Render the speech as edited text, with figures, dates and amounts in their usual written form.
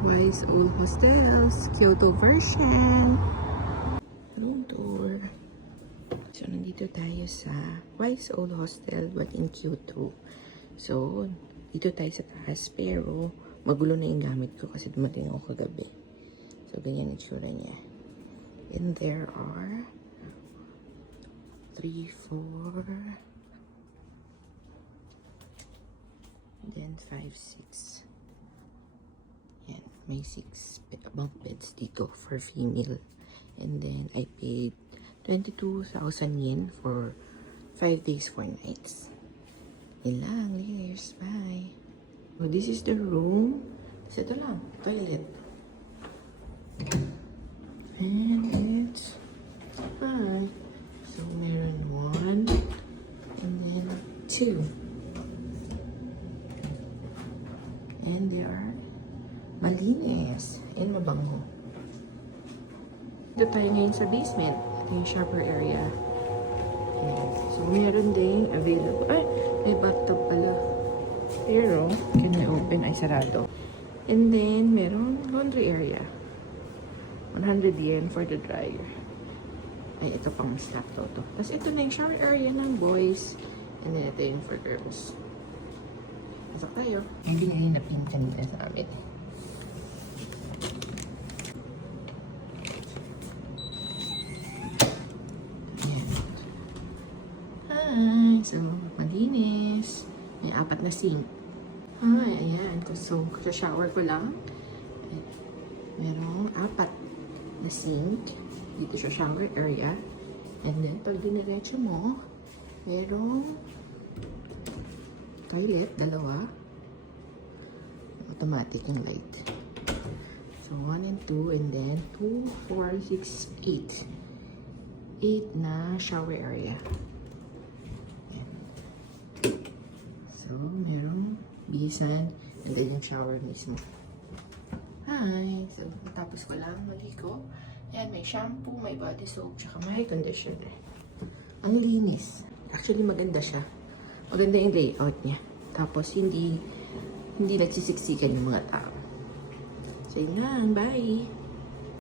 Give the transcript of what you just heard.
Wise Old Hostels, Kyoto version. Room tour. So, nandito tayo sa Wise Old Hostel but in Kyoto. So, dito tayo sa taas pero magulo na yung gamit ko kasi dumating ako kagabi. So, ganyan ang itsura niya. And there are 3, 4, then 5, 6. Yan, may 6 bunk beds dito for female. And then I paid 22,000 yen for 5 days, 4 nights. Yan lang, layers. Bye. So this is the room. So ito lang, toilet. And it's hi. So meron 1 and then 2. And they are malinis and mabango. Dito tayo ngayon sa basement. Ito yung shower area. Ayan. So, meron ding available. Ay, may bathtub pala. Pero, can I open? Ay, sarado. And then, meron laundry area. 100 yen for the dryer. Ay, ito pang slap to. Tapos, ito na yung shower area ng boys. And then, ito yung for girls. Pasok tayo. Hindi nga napintan nila sa amin. Hi! So, malinis. May 4 na sink. Ay, ayan. So, shower ko lang. Merong 4 na sink. Dito sa shower area. And then, pag diniretso mo, merong toilet, 2. Automatic yung light. So, 1 and 2, and then 2, 4, 6, 8. 8 na shower area. Ayan. So, merong bisan, and then yung shower mismo. Hi! So, tapos ko lang maligo. Ayan, may shampoo, may body soap, tsaka may conditioner. Ang linis. Actually, maganda siya. Maganda yung layout niya. Tapos, hindi nagsisiksikan yung mga tao. So, yun lang. Bye!